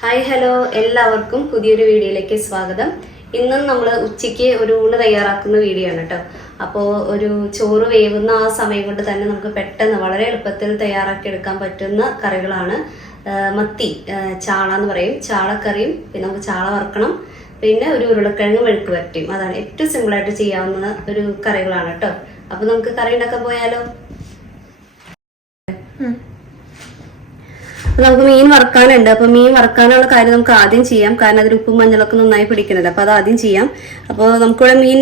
Hi hello എല്ലാവർക്കും പുതിയൊരു വീഡിയോയിലേക്ക് സ്വാഗതം. ഇന്നും നമ്മൾ ഉച്ചയ്ക്ക് ഒരു ഊണ് തയ്യാറാക്കുന്ന വീഡിയോ ആണ് കേട്ടോ. അപ്പോൾ ഒരു ചോറ് വേവുന്ന ആ സമയം കൊണ്ട് തന്നെ നമുക്ക് പെട്ടെന്ന് വളരെ എളുപ്പത്തിൽ തയ്യാറാക്കി എടുക്കാൻ പറ്റുന്ന കറികളാണ്. മത്തി ചാള എന്ന് പറയും, ചാളക്കറിയും, പിന്നെ നമുക്ക് ചാള വറക്കണം, പിന്നെ ഒരു ഉരുളക്കിഴങ്ങ് മെഴുക്ക് വരട്ടിയും. അതാണ് ഏറ്റവും സിമ്പിളായിട്ട് ചെയ്യാവുന്ന ഒരു കറികളാണ് കേട്ടോ. അപ്പോൾ നമുക്ക് കറി ഉണ്ടാക്കാൻ പോയാലോ? നമുക്ക് മീൻ വറക്കാനുണ്ട്. അപ്പോൾ മീൻ വറക്കാനുള്ള കാര്യം നമുക്ക് ആദ്യം ചെയ്യാം, കാരണം അതിൽ ഉപ്പും മഞ്ഞളൊക്കെ നന്നായി പിടിക്കണല്ലോ. അപ്പോൾ അത് ആദ്യം ചെയ്യാം. അപ്പോൾ നമുക്കിവിടെ മീൻ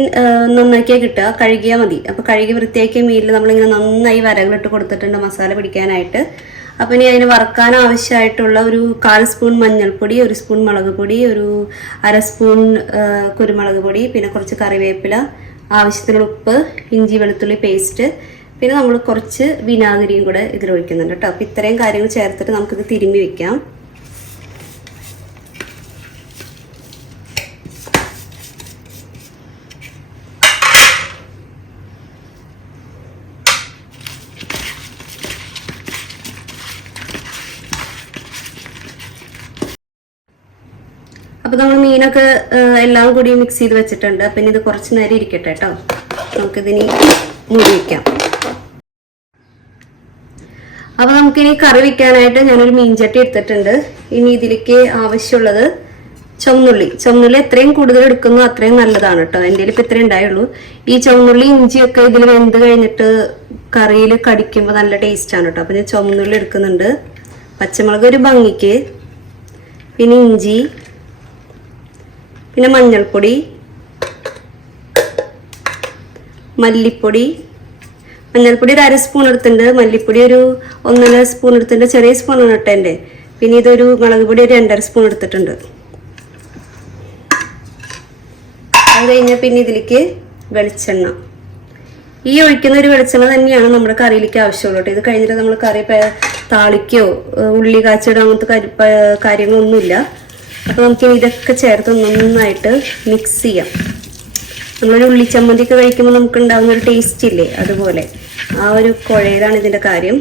നന്നാക്കിയാൽ കിട്ടുക, കഴുകിയാൽ മതി. അപ്പോൾ കഴുകി വൃത്തിയാക്കിയ മീനിൽ നമ്മളിങ്ങനെ നന്നായി വരകളിട്ട് കൊടുത്തിട്ടുണ്ട് മസാല പിടിക്കാനായിട്ട്. അപ്പോൾ ഇനി അതിന് വറക്കാൻ ആവശ്യമായിട്ടുള്ള ഒരു 1/4 സ്പൂൺ മഞ്ഞൾപ്പൊടി, 1 സ്പൂൺ മുളക് പൊടി, ഒരു 1/2 സ്പൂൺ കുരുമുളക് പൊടി, പിന്നെ കുറച്ച് കറിവേപ്പില, ആവശ്യത്തിനുള്ള ഉപ്പ്, ഇഞ്ചി വെളുത്തുള്ളി പേസ്റ്റ്, പിന്നെ നമ്മൾ കുറച്ച് വിനാഗിരിയും കൂടെ ഇതിൽ ഒഴിക്കുന്നുണ്ട് കേട്ടോ. അപ്പോൾ ഇത്രയും കാര്യങ്ങൾ ചേർത്തിട്ട് നമുക്കിത് തിരുമ്മി വെക്കാം. അപ്പോൾ നമ്മൾ മീനൊക്കെ എല്ലാം കൂടി മിക്സ് ചെയ്ത് വെച്ചിട്ടുണ്ട്. അപ്പം ഇനി ഇത് കുറച്ച് നേരം ഇരിക്കട്ടെ കേട്ടോ. നമുക്കിതിനി മൂടി വയ്ക്കാം. അപ്പോൾ നമുക്കിനി കറി വെക്കാനായിട്ട് ഞാനൊരു മീൻചട്ടി എടുത്തിട്ടുണ്ട്. ഇനി ഇതിലേക്ക് ആവശ്യമുള്ളത് ചുവന്നുള്ളി എത്രയും കൂടുതൽ എടുക്കുന്നു അത്രയും നല്ലതാണ് കേട്ടോ. എൻ്റെ കയ്യിൽ ഇപ്പം ഇത്രയും ഉണ്ടായുള്ളൂ. ഈ ചുവന്നുള്ളി ഇഞ്ചിയൊക്കെ ഇതിൽ വെന്ത് കഴിഞ്ഞിട്ട് കറിയിൽ കടിക്കുമ്പോൾ നല്ല ടേസ്റ്റാണ് കേട്ടോ. അപ്പം ഞാൻ ചുവന്നുള്ളി എടുക്കുന്നുണ്ട്, പച്ചമുളക് ഒരു ഭംഗിക്ക്, പിന്നെ ഇഞ്ചി, പിന്നെ മഞ്ഞൾപ്പൊടി, മല്ലിപ്പൊടി. മഞ്ഞൾപ്പൊടി ഒരു 1/2 സ്പൂൺ എടുത്തിട്ടുണ്ട്, മല്ലിപ്പൊടി ഒരു 1.5 സ്പൂൺ എടുത്തിട്ടുണ്ട്, ചെറിയ സ്പൂണാണ് കേട്ടോ എൻ്റെ. പിന്നെ ഇതൊരു മുളക് പൊടി ഒരു 2.5 സ്പൂൺ എടുത്തിട്ടുണ്ട്. അത് കഴിഞ്ഞാൽ പിന്നെ ഇതിലേക്ക് വെളിച്ചെണ്ണ. ഈ ഒഴിക്കുന്ന ഒരു വെളിച്ചെണ്ണ തന്നെയാണ് നമ്മുടെ കറിയിലേക്ക് ആവശ്യമുള്ളൂ കേട്ടോ. ഇത് കഴിഞ്ഞിട്ട് നമ്മൾ കറി താളിക്കോ ഉള്ളി കാച്ചിടോ അങ്ങനത്തെ കാര്യങ്ങളൊന്നുമില്ല. അപ്പോൾ നമുക്കിനി ഇതൊക്കെ ചേർത്ത് നന്നായിട്ട് മിക്സ് ചെയ്യാം. നമ്മളൊരു ഉള്ളിച്ചമ്മന്തിയൊക്കെ കഴിക്കുമ്പോൾ നമുക്ക് ഉണ്ടാകുന്ന ഒരു ടേസ്റ്റ് ഇല്ലേ, അതുപോലെ ആ ഒരു കുഴയിലാണ് ഇതിൻ്റെ കാര്യം.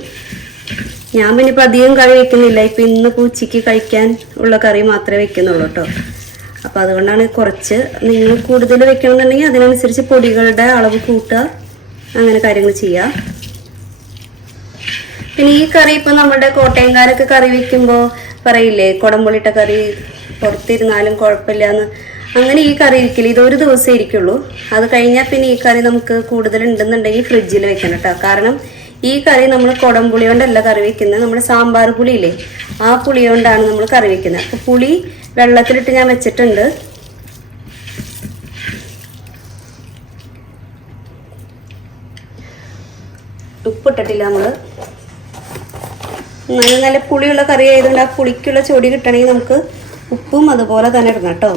ഞാൻ പിന്നെ ഇപ്പം അധികം കറി വെക്കുന്നില്ല. ഇപ്പം ഇന്നിപ്പോൾ ഉച്ചയ്ക്ക് കഴിക്കാൻ ഉള്ള കറി മാത്രമേ വെക്കുന്നുള്ളൂ കേട്ടോ. അപ്പോൾ അതുകൊണ്ടാണ് കുറച്ച്. നിങ്ങൾ കൂടുതൽ വെക്കണമെന്നുണ്ടെങ്കിൽ അതിനനുസരിച്ച് പൊടികളുടെ അളവ് കൂട്ടുക, അങ്ങനെ കാര്യങ്ങൾ ചെയ്യുക. പിന്നെ ഈ കറി ഇപ്പം നമ്മുടെ കോട്ടയംകാരൊക്കെ കറി വെക്കുമ്പോൾ പറയില്ലേ, കുടംപുളിയിട്ട കറി പുറത്തിരുന്നാലും കുഴപ്പമില്ലാന്ന്. അങ്ങനെ ഈ കറി ഇരിക്കില്ല, ഇതൊരു ദിവസം ഇരിക്കുള്ളൂ. അത് കഴിഞ്ഞാൽ പിന്നെ ഈ കറി നമുക്ക് കൂടുതൽ ഉണ്ടെന്നുണ്ടെങ്കിൽ ഫ്രിഡ്ജിൽ വെക്കണം കേട്ടോ. കാരണം ഈ കറി നമ്മൾ കുടംപുളി കൊണ്ടല്ല കറി വെക്കുന്നത്, നമ്മുടെ സാമ്പാർ പുളിയില്ലേ, ആ പുളി കൊണ്ടാണ് നമ്മൾ കറി വെക്കുന്നത്. അപ്പോൾ പുളി വെള്ളത്തിലിട്ട് ഞാൻ വെച്ചിട്ടുണ്ട്. ഉപ്പിട്ടിട്ടില്ല നമ്മൾ. നല്ല പുളിയുള്ള കറി ആയതുകൊണ്ട് ആ പുളിക്കുള്ള ചൊടി കിട്ടണമെങ്കിൽ നമുക്ക് ഉപ്പും അതുപോലെ തന്നെ ഇടണം കേട്ടോ.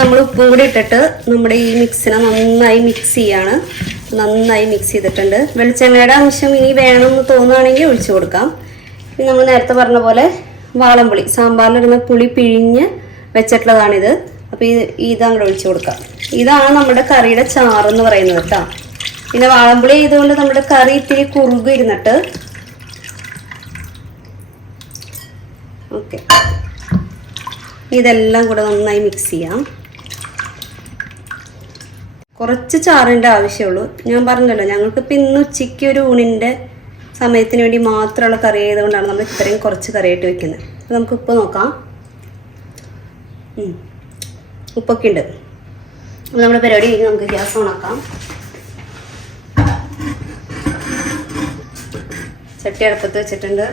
നമ്മൾ ഉപ്പും കൂടി ഇട്ടിട്ട് നമ്മുടെ ഈ മിക്സിനെ നന്നായി മിക്സ് ചെയ്യാണ്. നന്നായി മിക്സ് ചെയ്തിട്ടുണ്ട്. വെളിച്ചെണ്ണയുടെ അംശം ഇനി വേണമെന്ന് തോന്നുകയാണെങ്കിൽ ഒഴിച്ചു കൊടുക്കാം. ഇനി നമ്മൾ നേരത്തെ പറഞ്ഞ പോലെ വാളംപുളി, സാമ്പാറിലിരുന്ന പുളി പിഴിഞ്ഞ് വെച്ചിട്ടുള്ളതാണിത്. അപ്പോൾ ഇതങ്ങോട്ട് ഒഴിച്ചു കൊടുക്കാം. ഇതാണ് നമ്മുടെ കറിയുടെ ചാറെന്ന് പറയുന്നത് കേട്ടോ. പിന്നെ വാളംപുളി ചെയ്തുകൊണ്ട് നമ്മുടെ കറി ഇത്തിരി കുറുകി ഇരുന്നിട്ട് ഓക്കെ. ഇതെല്ലാം കൂടെ നന്നായി മിക്സ് ചെയ്യാം. കുറച്ച് ചാറിൻ്റെ ആവശ്യമുള്ളൂ. ഞാൻ പറഞ്ഞല്ലോ, ഞങ്ങൾക്കിപ്പോൾ ഇന്ന് ഉച്ചയ്ക്ക് ഒരു ഊണിൻ്റെ സമയത്തിന് വേണ്ടി മാത്രമുള്ള കറി ആയതുകൊണ്ടാണ് നമ്മൾ ഇത്രയും കുറച്ച് കറിയായിട്ട് വെക്കുന്നത്. അപ്പോൾ നമുക്ക് ഉപ്പ് നോക്കാം. ഉപ്പൊക്കെ ഉണ്ട്. അപ്പോൾ നമ്മുടെ പരിപാടി കഴിഞ്ഞ് നമുക്ക് ഗ്യാസ് ഓണാക്കാം. ചട്ടി അടുപ്പത്ത് വെച്ചിട്ടുണ്ട്.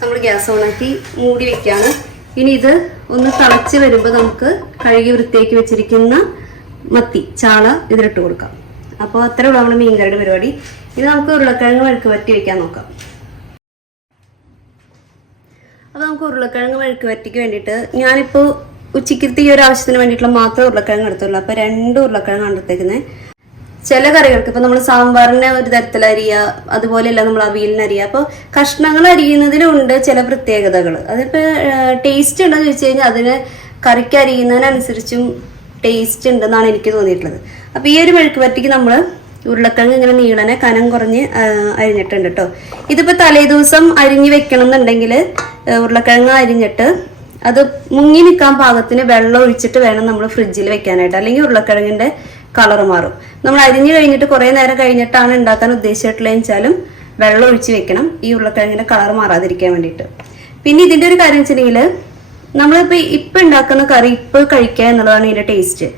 നമ്മൾ ഗ്യാസ് ഓണാക്കി മൂടി വെക്കുകയാണ്. ഇനി ഇത് ഒന്ന് തിളച്ച് വരുമ്പോൾ നമുക്ക് കഴുകി വൃത്തിയാക്കി വെച്ചിരിക്കുന്ന മത്തി ചാള ഇതിലിട്ട് കൊടുക്കാം. അപ്പോൾ അത്രേ ഉള്ളൂ നമ്മുടെ മീൻകറിയുടെ പരിപാടി. ഇത് നമുക്ക് ഉരുളക്കിഴങ്ങ് മെഴുക്ക് വരട്ടി വയ്ക്കാൻ നോക്കാം. അപ്പോൾ നമുക്ക് ഉരുളക്കിഴങ്ങ് മെഴുക്ക് വരട്ടിക്ക് വേണ്ടിയിട്ട് ഞാനിപ്പോൾ ഉച്ചയ്ക്കത്തെ ഈ ഒരു ആവശ്യത്തിന് വേണ്ടിയിട്ടുള്ള മാത്രമേ ഉരുളക്കിഴങ്ങ് എടുത്തുള്ളൂ. അപ്പോൾ 2 ഉരുളക്കിഴങ്ങ് എടുത്തേക്കുന്നത്. ചില കറികൾക്ക് ഇപ്പൊ നമ്മൾ സാമ്പാറിനെ ഒരു തരത്തിൽ അരിയുക, അതുപോലെയല്ല നമ്മൾ അവിയലിന് അരിയുക. അപ്പോൾ കഷ്ണങ്ങൾ അരിയുന്നതിലുണ്ട് ചില പ്രത്യേകതകൾ. അതിപ്പോ ടേസ്റ്റ് ഉണ്ടെന്ന് ചോദിച്ചു കഴിഞ്ഞാൽ അതിന് കറിക്ക് അരിയുന്നതിനനുസരിച്ചും ടേസ്റ്റ് ഉണ്ടെന്നാണ് എനിക്ക് തോന്നിയിട്ടുള്ളത്. അപ്പൊ ഈ ഒരു മെഴുക്ക് വരട്ടിക്ക് നമ്മൾ ഉരുളക്കിഴങ്ങ് ഇങ്ങനെ നീളനെ കനം കുറഞ്ഞ് അരിഞ്ഞിട്ടുണ്ട് കേട്ടോ. ഇതിപ്പോ തലേദിവസം അരിഞ്ഞു വെക്കണം എന്നുണ്ടെങ്കിൽ ഉരുളക്കിഴങ്ങ് അരിഞ്ഞിട്ട് അത് മുങ്ങി നിൽക്കാൻ പാകത്തിന് വെള്ളം ഒഴിച്ചിട്ട് വേണം നമ്മൾ ഫ്രിഡ്ജിൽ വെക്കാനായിട്ട്, അല്ലെങ്കിൽ ഉരുളക്കിഴങ്ങിന്റെ കളർ മാറും. നമ്മൾ അരിഞ്ഞു കഴിഞ്ഞിട്ട് കുറെ നേരം കഴിഞ്ഞിട്ടാണ് ഉണ്ടാക്കാൻ ഉദ്ദേശിച്ചിട്ടുള്ളത് വെച്ചാലും വെള്ളം ഒഴിച്ച് വെക്കണം, ഈ ഉരുളക്കിഴങ്ങിന്റെ കളർ മാറാതിരിക്കാൻ വേണ്ടിയിട്ട്. പിന്നെ ഇതിന്റെ ഒരു കാര്യം വെച്ചിട്ടുണ്ടെങ്കിൽ ഇപ്പൊ ഉണ്ടാക്കുന്ന കറി ഇപ്പൊ കഴിക്കുക എന്നുള്ളതാണ് ഇതിന്റെ ടേസ്റ്റ്.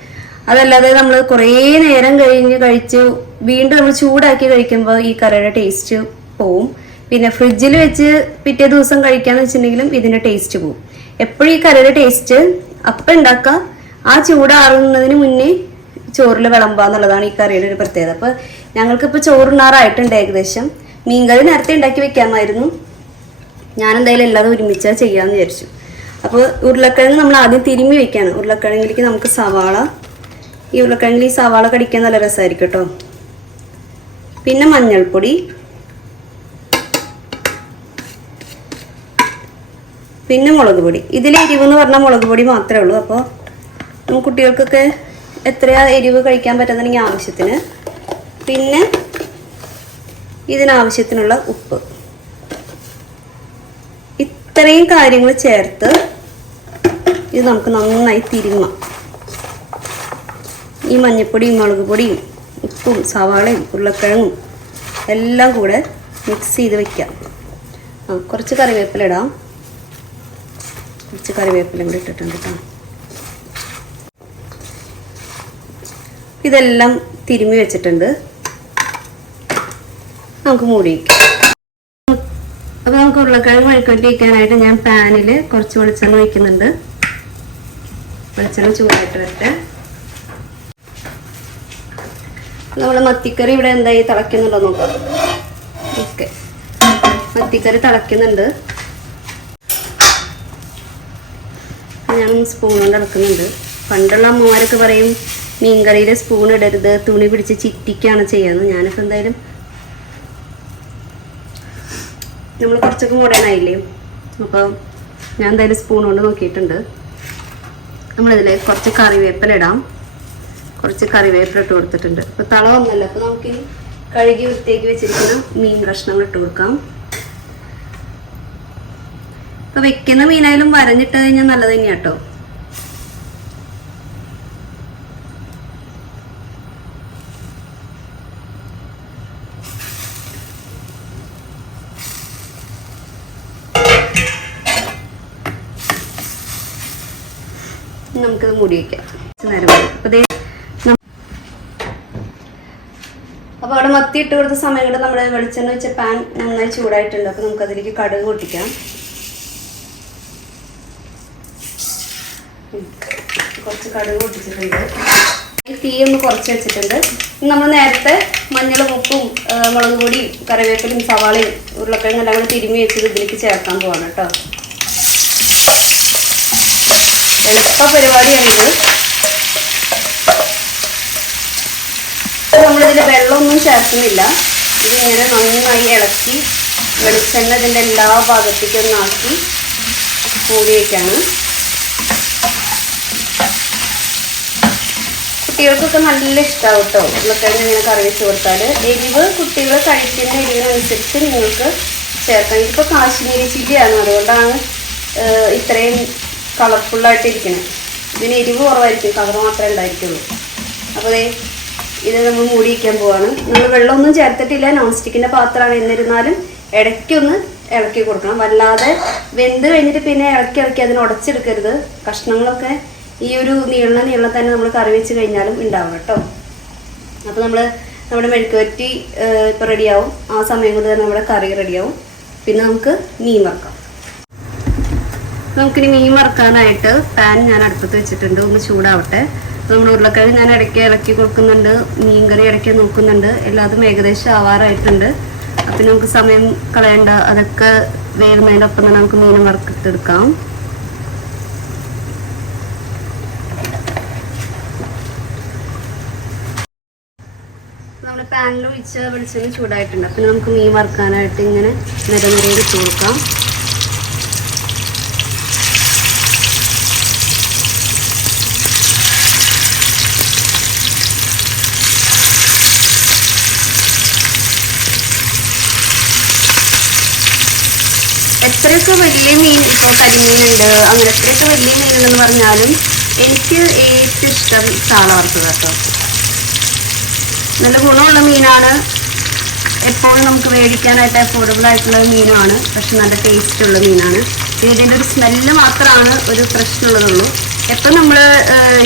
അതല്ലാതെ നമ്മൾ കുറേ നേരം കഴിഞ്ഞ് കഴിച്ച് വീണ്ടും നമ്മൾ ചൂടാക്കി കഴിക്കുമ്പോൾ ഈ കറിയുടെ ടേസ്റ്റ് പോവും. പിന്നെ ഫ്രിഡ്ജിൽ വെച്ച് പിറ്റേ ദിവസം കഴിക്കാന്ന് വെച്ചിട്ടുണ്ടെങ്കിലും ഇതിന്റെ ടേസ്റ്റ് പോവും. എപ്പോഴും ഈ കറിയുടെ ടേസ്റ്റ് അപ്പം ഉണ്ടാക്കുക, ആ ചൂടാറുന്നതിന് മുന്നേ ചോറിൽ വിളമ്പാന്നുള്ളതാണ് ഈ കറിയുടെ ഒരു പ്രത്യേകത. അപ്പൊ ഞങ്ങൾക്കിപ്പോൾ ചോറുണ്ണാറായിട്ടുണ്ട് ഏകദേശം. മീൻകറി നേരത്തെ ഉണ്ടാക്കി വെക്കാമായിരുന്നു, ഞാൻ എന്തായാലും എല്ലാതും ഒരുമിച്ചാൽ ചെയ്യാമെന്ന് വിചാരിച്ചു. അപ്പോൾ ഉരുളക്കിഴങ്ങ് നമ്മൾ ആദ്യം തിരുമ്മി വെക്കാണ്. ഉരുളക്കിഴങ്ങിലേക്ക് നമുക്ക് സവാള, ഈ ഉരുളക്കിഴങ്ങിൽ ഈ സവാള കടിക്കാൻ നല്ല രസമായിരിക്കും കേട്ടോ. പിന്നെ മഞ്ഞൾപ്പൊടി, പിന്നെ മുളക് പൊടി. ഇതിൽ എരിവ് എന്ന് പറഞ്ഞാൽ മുളക് പൊടി മാത്രമേ ഉള്ളൂ. അപ്പോൾ നമുക്ക് കുട്ടികൾക്കൊക്കെ എത്രയാ എരിവ് കഴിക്കാൻ പറ്റുന്നുണ്ടെങ്കിൽ ആവശ്യത്തിന്. പിന്നെ ഇതിനാവശ്യത്തിനുള്ള ഉപ്പ്. ഇത്രയും കാര്യങ്ങൾ ചേർത്ത് ഇത് നമുക്ക് നന്നായി തിരുമാം. ഈ മഞ്ഞൾപ്പൊടിയും മുളക് പൊടിയും ഉപ്പും സവാളയും ഉരുളക്കിഴങ്ങും എല്ലാം കൂടെ മിക്സ് ചെയ്ത് വെക്കാം. കുറച്ച് കറിവേപ്പില ഇടാം. കുറച്ച് കറിവേപ്പില കൂടി ഇട്ടിട്ടുണ്ട് കേട്ടോ. ഇതെല്ലാം തിരുമ്മി വെച്ചിട്ടുണ്ട്, നമുക്ക് മൂടി വയ്ക്കാം. അപ്പോൾ നമുക്ക് ഉരുളക്കിഴങ്ങ് മെഴുക്കുവരട്ടി വയ്ക്കാനായിട്ട് ഞാൻ പാനിൽ കുറച്ച് വെളിച്ചെണ്ണ വയ്ക്കുന്നുണ്ട്. വെളിച്ചെണ്ണ ചൂടായിട്ട് വരട്ടെ. നമ്മൾ മത്തിക്കറി ഇവിടെ എന്തായി തിളയ്ക്കുന്നുണ്ടോ നോക്കാം. ഓക്കെ, മത്തിക്കറി തിളയ്ക്കുന്നുണ്ട്. ഞാൻ സ്പൂൺ കൊണ്ട് ഇളക്കുന്നുണ്ട്. പണ്ടുള്ള അമ്മമാരൊക്കെ പറയും മീൻകറിയിൽ സ്പൂൺ ഇടരുത്, തുണി പിടിച്ച് ചിറ്റിക്കാണ് ചെയ്യാന്ന്. ഞാനിപ്പോൾ എന്തായാലും നമ്മൾ കുറച്ചൊക്കെ മോഡേണായില്ലേ, അപ്പോൾ ഞാൻ എന്തായാലും സ്പൂൺ കൊണ്ട് നോക്കിയിട്ടുണ്ട്. നമ്മളിതിലേക്ക് കുറച്ച് കറിവേപ്പില ഇടാം. കുറച്ച് കറിവേപ്പില ഇട്ട് കൊടുത്തിട്ടുണ്ട്. അപ്പോൾ തള ഒന്നല്ല, അപ്പോൾ നമുക്ക് കഴുകി വൃത്തിയാക്കി വെച്ചിരിക്കുന്ന മീൻ കഷ്ണങ്ങൾ ഇട്ട് കൊടുക്കാം. അപ്പോൾ വെക്കുന്ന മീനായാലും വരഞ്ഞിട്ട് കഴിഞ്ഞാൽ നല്ലത് തന്നെയാണ് കേട്ടോ. നമുക്കിത് മൂടി വയ്ക്കാം നേരം. അപ്പോൾ അവിടെ മത്തി ഇട്ട് കൊടുത്ത സമയം കൊണ്ട് നമ്മുടെ വെളിച്ചെണ്ണ വെച്ച പാൻ നന്നായി ചൂടായിട്ടുണ്ട്. അപ്പോൾ നമുക്ക് അതിലേക്ക് കടുക് പൊട്ടിക്കാം. കുറച്ച് കടുക് പൊട്ടിച്ചിട്ടുണ്ട്. തീ ഒന്ന് കുറച്ച് വെച്ചിട്ടുണ്ട്. നമ്മൾ നേരത്തെ മഞ്ഞളും ഉപ്പും മുളക് പൊടിയും കറിവേപ്പിലും സവാളയും ഉരുളക്കിഴങ്ങും എല്ലാം കൂടി തിരുമ്മി വെച്ചത് ഇതിലേക്ക് ചേർക്കാൻ പോവാണ് കേട്ടോ. എളുപ്പ പരിപാടിയാണിത്. നമ്മളിതിൽ വെള്ളമൊന്നും ചേർക്കുന്നില്ല. ഇതിങ്ങനെ നന്നായി ഇളക്കി വെളിച്ചെണ്ണ ഇതിൻ്റെ എല്ലാ ഭാഗത്തേക്കും ഒന്നാക്കി മൂടി വയ്ക്കാണ്. കുട്ടികൾക്കൊക്കെ നല്ല ഇഷ്ടമാവും കേട്ടോ ഉരുളക്കിഴങ്ങ് ഇങ്ങനെ കറി വെച്ച് കൊടുത്താൽ. എരിവ് കുട്ടികൾ കഴിക്കുന്ന എരിവിനനുസരിച്ച് നിങ്ങൾക്ക് ചേർക്കാം. ഇതിപ്പോൾ കാശ്മീരി ചില്ലിയാണ്, അതുകൊണ്ടാണ് ഇത്രയും കളർഫുള്ളായിട്ടിരിക്കുന്നത്. ഇതിന് എരിവ് കുറവായിരിക്കും, കളർ മാത്രമേ ഉണ്ടായിരിക്കുള്ളൂ. അപ്പോൾ ഇത് നമ്മൾ മൂടി വയ്ക്കാൻ പോവാണ്. നമ്മൾ വെള്ളമൊന്നും ചേർത്തിട്ടില്ല, നോൺ സ്റ്റിക്കിൻ്റെ പാത്രമാണ്. എന്നിരുന്നാലും ഇടയ്ക്കൊന്ന് ഇളക്കി കൊടുക്കണം. വല്ലാതെ വെന്ത് കഴിഞ്ഞിട്ട് പിന്നെ ഇളക്കി അതിന് ഉടച്ചെടുക്കരുത്. കഷ്ണങ്ങളൊക്കെ ഈ ഒരു നീളം തന്നെ നമ്മൾ കറി വെച്ച് കഴിഞ്ഞാലും ഉണ്ടാവും കേട്ടോ. അപ്പോൾ നമ്മുടെ മെഴുക്ക് വരട്ടി ഇപ്പോൾ റെഡിയാവും. ആ സമയം കൊണ്ട് തന്നെ നമ്മുടെ കറി റെഡിയാവും. പിന്നെ നമുക്ക് മീൻ വറക്കാം. നമുക്കിനി മീൻ വറക്കാനായിട്ട് പാൻ ഞാൻ അടുപ്പത്ത് വെച്ചിട്ടുണ്ട്, ഒന്ന് ചൂടാവട്ടെ. നമ്മുടെ ഉരുളക്കിഴങ്ങ് ഞാൻ ഇടയ്ക്ക് ഇളക്കി കൊടുക്കുന്നുണ്ട്, മീൻകറി ഇടയ്ക്ക് നോക്കുന്നുണ്ട്. എല്ലാതും ഏകദേശം ആവാറായിട്ടുണ്ട്. അപ്പം നമുക്ക് സമയം കളയണ്ട, അതൊക്കെ വേവുന്നതിൻ്റെ ഒപ്പം തന്നെ നമുക്ക് മീൻ വറുത്തെടുക്കാം. പാനിൽ ഒഴിച്ച വെളിച്ചെണ്ണ ചൂടായിട്ടുണ്ട്. അപ്പം നമുക്ക് മീൻ വറുക്കാനായിട്ട് ഇങ്ങനെ നിരനിരയിൽ ഇട്ട് കൊടുക്കാം. എത്രയൊക്കെ വലിയ മീൻ, ഇപ്പോൾ കരിമീനുണ്ട്, അങ്ങനെ എത്രയൊക്കെ വലിയ മീനുണ്ടെന്ന് പറഞ്ഞാലും എനിക്ക് ഏറ്റവും ഇഷ്ടം ചാള വറുത്തത് കേട്ടോ. നല്ല ഗുണമുള്ള മീനാണ്, എപ്പോഴും നമുക്ക് മേടിക്കാനായിട്ട് അഫോർഡബിൾ ആയിട്ടുള്ള മീനുമാണ്, പക്ഷെ നല്ല ടേസ്റ്റുള്ള മീനാണ്. ഇതിൻ്റെ ഒരു സ്മെല്ല് മാത്രമാണ് ഒരു പ്രശ്നമുള്ളതുള്ളൂ. എപ്പോൾ നമ്മൾ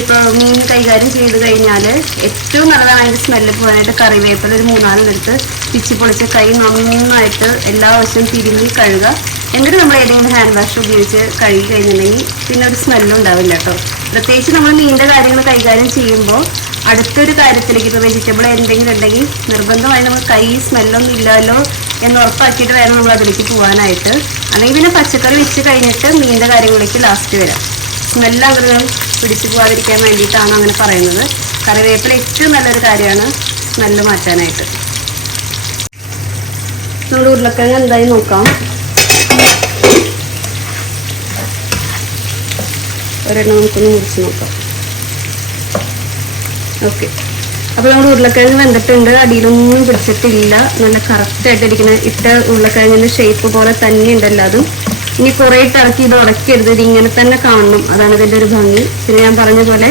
ഇപ്പോൾ മീൻ കൈകാര്യം ചെയ്ത് കഴിഞ്ഞാൽ ഏറ്റവും നല്ലതാണ് അതിൻ്റെ സ്മെല്ല് പോകാനായിട്ട് കറിവേപ്പില ഒരു 3-4 എടുത്ത് പിച്ചി പൊളിച്ച് കൈ നന്നായിട്ട് എല്ലാ വശവും തിരുമ്മി കഴുകുക. എന്നിട്ട് നമ്മൾ ഏതെങ്കിലും ഹാൻഡ് വാഷ് ഉപയോഗിച്ച് കഴുകി കഴിഞ്ഞിട്ടുണ്ടെങ്കിൽ പിന്നെ ഒരു സ്മെല്ലും ഉണ്ടാവില്ല കേട്ടോ. പ്രത്യേകിച്ച് നമ്മൾ മീനിൻ്റെ കാര്യങ്ങൾ കൈകാര്യം ചെയ്യുമ്പോൾ അടുത്തൊരു കാര്യത്തിലേക്ക് ഇപ്പോൾ വെജിറ്റബിൾ എന്തെങ്കിലും ഉണ്ടെങ്കിൽ നിർബന്ധമായി നമ്മൾ കൈ സ്മെല്ലൊന്നും ഇല്ലല്ലോ എന്ന് ഉറപ്പാക്കിയിട്ട് വേണം നമ്മൾ അതിലേക്ക് പോകാനായിട്ട്. അല്ലെങ്കിൽ പിന്നെ പച്ചക്കറി വെച്ച് കഴിഞ്ഞിട്ട് മീനിൻ്റെ കാര്യങ്ങളിലേക്ക് ലാസ്റ്റ് വരാം. സ്മെല്ല് അങ്ങനെ പിടിച്ചു പോകാതിരിക്കാൻ വേണ്ടിയിട്ടാണ് അങ്ങനെ പറയുന്നത്. കറിവേപ്പില ഏറ്റവും നല്ലൊരു കാര്യമാണ് സ്മെല്ല് മാറ്റാനായിട്ട്. നമ്മുടെ ഉരുളക്കിഴങ്ങ് എന്തായി നോക്കാം. ഒരെണ്ണം നമുക്കൊന്ന് മുറിച്ച് നോക്കാം. ഓക്കെ, അപ്പോൾ നമ്മുടെ ഉരുളക്കിഴങ്ങ് വെന്തിട്ടുണ്ട്, അടിയിലൊന്നും പിടിച്ചിട്ടില്ല, നല്ല കറക്റ്റായിട്ടിരിക്കുന്ന ഇട്ട ഉരുളക്കിഴങ്ങിൻ്റെ ഷേപ്പ് പോലെ തന്നെ ഉണ്ടല്ലോ അതും. ഇനി കുറേ ഇറക്കി ഇത് ഉടക്കരുത്, ഇത് ഇങ്ങനെ തന്നെ കാണണം, അതാണ് ഇതിൻ്റെ ഒരു ഭംഗി. പിന്നെ ഞാൻ പറഞ്ഞ പോലെ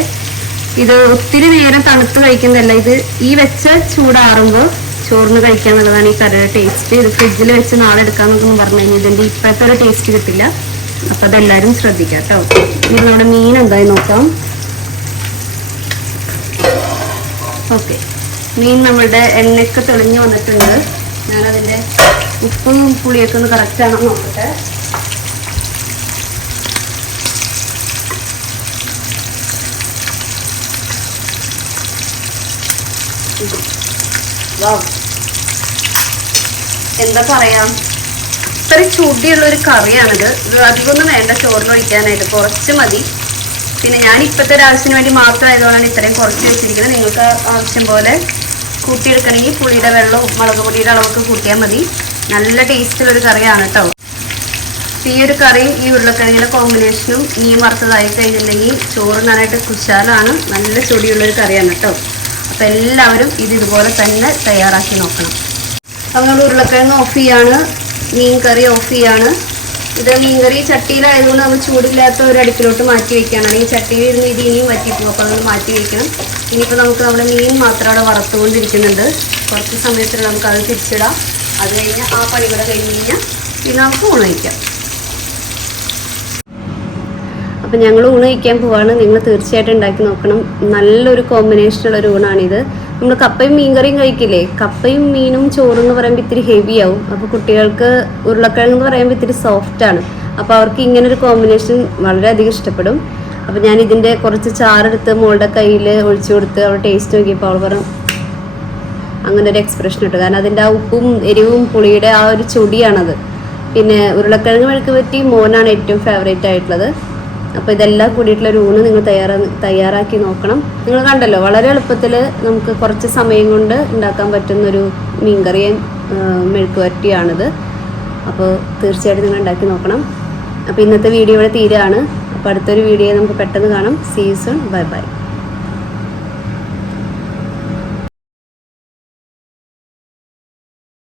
ഇത് ഒത്തിരി നേരം തണുത്ത് കഴിക്കുന്നതല്ല, ഇത് ഈ വെച്ച ചൂടാറുമ്പോൾ ചോറിന് കഴിക്കാൻ നല്ലതാണ് ഈ കറിയുടെ ടേസ്റ്റ്. ഇത് ഫ്രിഡ്ജിൽ വെച്ച് നാളെ എടുക്കാമെന്നൊക്കെ പറഞ്ഞു കഴിഞ്ഞാൽ ഇതിൻ്റെ ഇപ്പോഴത്തെ ഒരു ടേസ്റ്റ് കിട്ടില്ല. അപ്പം അതെല്ലാവരും ശ്രദ്ധിക്കാം കേട്ടോ. ഇനി നമ്മുടെ മീൻ എന്തായി നോക്കാം. ഓക്കെ, മീൻ നമ്മളുടെ എണ്ണയൊക്കെ തെളിഞ്ഞ് വന്നിട്ടുണ്ട്. ഞാനതിൻ്റെ ഉപ്പും പുളിയൊക്കെ ഒന്ന് കറക്റ്റാണോ നോക്കട്ടെ. എന്താ പറയാ, ഇത്രയും ചൂടിയുള്ളൊരു കറിയാണിത്. ഇത് അധികമൊന്നും വേണ്ട ചോറിന് ഒഴിക്കാനായിട്ട്, കുറച്ച് മതി. പിന്നെ ഞാൻ ഇപ്പോഴത്തെ ഒരു ആവശ്യത്തിന് വേണ്ടി മാത്രമായതുകൊണ്ടാണ് ഇത്രയും കുറച്ച് വെച്ചിരിക്കുന്നത്. നിങ്ങൾക്ക് ആവശ്യം പോലെ കൂട്ടിയെടുക്കണമെങ്കിൽ പുളിയുടെ വെള്ളവും മുളക് പൊടിയുടെ അളവൊക്കെ കൂട്ടിയാൽ മതി. നല്ല ടേസ്റ്റുള്ളൊരു കറിയാണ് കേട്ടോ. ഈ ഒരു കറിയും ഈ ഉരുളക്കിഴങ്ങിൻ്റെ കോമ്പിനേഷനും മീൻ വറുത്തതായി കഴിഞ്ഞിട്ടുണ്ടെങ്കിൽ ചോറിനാനായിട്ട് കുശാലാണ്. നല്ല ചൊടിയുള്ളൊരു കറിയാണ് കേട്ടോ. അപ്പോൾ എല്ലാവരും ഇതുപോലെ തന്നെ തയ്യാറാക്കി നോക്കണം. അപ്പോൾ നമ്മൾ ഉരുളക്കിഴങ്ങ് ഓഫ് ചെയ്യാണ്, മീൻ കറി ഓഫ് ചെയ്യാണ്. ഇത് മീൻകറി ചട്ടിയിലായതുകൊണ്ട് നമ്മൾ ചൂടില്ലാത്ത ഒരു അടുപ്പിലോട്ട് മാറ്റി വയ്ക്കുകയാണ്. അല്ലെങ്കിൽ ചട്ടിയിൽ ഇരുന്ന് ഇത് ഇനിയും വറ്റിപ്പോകും, അപ്പോൾ നമ്മൾ മാറ്റി വയ്ക്കണം. ഇനിയിപ്പോൾ നമുക്ക് നമ്മുടെ മീൻ മാത്രം അവിടെ വറുത്തുകൊണ്ടിരിക്കുന്നുണ്ട്. കുറച്ച് സമയത്തിൽ നമുക്ക് അത് തിരിച്ചിടാം. അത് കഴിഞ്ഞ് ആ പണികളെ കഴിഞ്ഞ് കഴിഞ്ഞാൽ പിന്നെ നമുക്ക് ഊണ് കഴിക്കാം. അപ്പം ഞങ്ങൾ ഊണ് കഴിക്കാൻ പോവാണ്. നിങ്ങൾ തീർച്ചയായിട്ടും ഉണ്ടാക്കി നോക്കണം. നല്ലൊരു കോമ്പിനേഷനുള്ളൊരു ഊണാണിത്. നമ്മൾ കപ്പയും മീൻകറിയും കഴിക്കില്ലേ, കപ്പയും മീനും ചോറും എന്ന് പറയുമ്പോൾ ഇത്തിരി ഹെവി ആവും. അപ്പോൾ കുട്ടികൾക്ക് ഉരുളക്കിഴങ്ങ് എന്ന് പറയുമ്പോൾ ഇത്തിരി സോഫ്റ്റാണ്. അപ്പോൾ അവർക്ക് ഇങ്ങനൊരു കോമ്പിനേഷൻ വളരെയധികം ഇഷ്ടപ്പെടും. അപ്പോൾ ഞാൻ ഇതിൻ്റെ കുറച്ച് ചാറെടുത്ത് മോളുടെ കയ്യിൽ ഒഴിച്ചു കൊടുത്ത് അവൾ ടേസ്റ്റ് നോക്കിയപ്പോൾ അവൾ പറഞ്ഞു അങ്ങനെ ഒരു എക്സ്പ്രഷൻ ഇട്ടു. കാരണം അതിൻ്റെ ആ ഉപ്പും എരിവും പുളിയുടെ ആ ഒരു ചൊടിയാണത്. പിന്നെ ഉരുളക്കിഴങ്ങ് മെഴുക്ക് പറ്റി മോനാണ് ഏറ്റവും ഫേവറേറ്റ് ആയിട്ടുള്ളത്. അപ്പോൾ ഇതെല്ലാം കൂടിയിട്ടുള്ളൊരു ഊണ് നിങ്ങൾ തയ്യാറാക്കി നോക്കണം. നിങ്ങൾ കണ്ടല്ലോ, വളരെ എളുപ്പത്തിൽ നമുക്ക് കുറച്ച് സമയം കൊണ്ട് ഉണ്ടാക്കാൻ പറ്റുന്നൊരു മീൻകറിയും മെഴുക്ക് വരട്ടിയാണിത്. അപ്പോൾ തീർച്ചയായിട്ടും നിങ്ങൾ ഉണ്ടാക്കി നോക്കണം. അപ്പോൾ ഇന്നത്തെ വീഡിയോ ഇവിടെ തീരാണ്. അപ്പോൾ അടുത്തൊരു വീഡിയോ നമുക്ക് പെട്ടെന്ന് കാണാം. See you soon. Bye by.